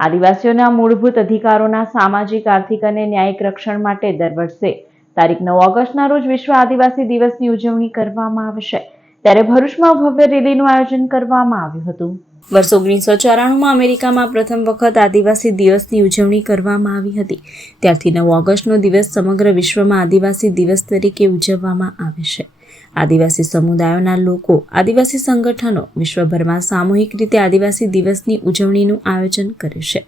આદિવાસીઓના મૂળભૂત અધિકારોના સામાજિક, આર્થિક અને ન્યાયિક રક્ષણ માટે દર વર્ષે તારીખ નવ ઓગસ્ટના રોજ વિશ્વ આદિવાસી દિવસની ઉજવણી કરવામાં આવશે. ત્યારે ભરૂચમાં ભવ્ય રેલીનું આયોજન કરવામાં આવ્યું હતું. વર્ષ ઓગણીસો ચોરાણુંમાં અમેરિકામાં પ્રથમ વખત આદિવાસી દિવસની ઉજવણી કરવામાં આવી હતી. ત્યારથી નવ ઓગસ્ટનો દિવસ સમગ્ર વિશ્વમાં આદિવાસી દિવસ તરીકે ઉજવવામાં આવે છે. આદિવાસી સમુદાયોના લોકો, આદિવાસી સંગઠનો વિશ્વભરમાં સામૂહિક રીતે આદિવાસી દિવસની ઉજવણીનું આયોજન કરે છે.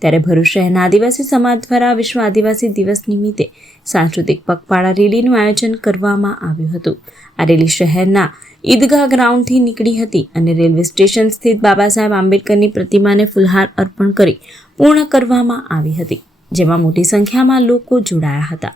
ત્યારે ભરૂચ શહેરના આદિવાસી સમાજ દ્વારા વિશ્વ આદિવાસી દિવસ નિમિત્તે સાંસ્કૃતિક પગપાળા રેલીનું આયોજન કરવામાં આવ્યું હતું. આ રેલી શહેરના ઈદગાહ ગ્રાઉન્ડથી નીકળી હતી અને રેલવે સ્ટેશન સ્થિત બાબા સાહેબ આંબેડકરની પ્રતિમાને ફુલહાર અર્પણ કરી પૂર્ણ કરવામાં આવી હતી, જેમાં મોટી સંખ્યામાં લોકો જોડાયા હતા.